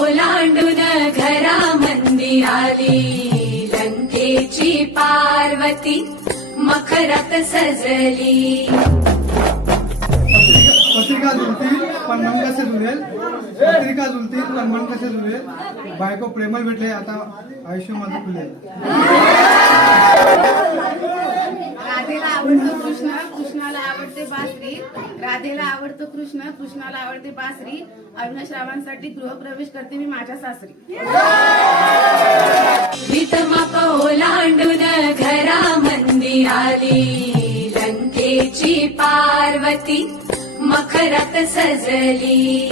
ओलांडून घरा मंदिराली लंकेची पार्वती मखरात सजली. पत्रिका जुळतील पण मन कसे जुळेल. पत्रिका जुळतील पण मन कसे जुळेल. बायको प्रेमळ भेटले आता आयुष्य माझं खुलेल. राधेला आवडतो कृष्ण, कृष्णाला आवडते बासरी. राधेला आवडतो कृष्ण, कृष्णाला आवडते बासरी. अविनाश रावांसाठी गृहप्रवेश करते मी माझ्या सासरी. भीतमाप ओलांडून घरा मंदिराली लंकेची पार्वती मखरात सजली.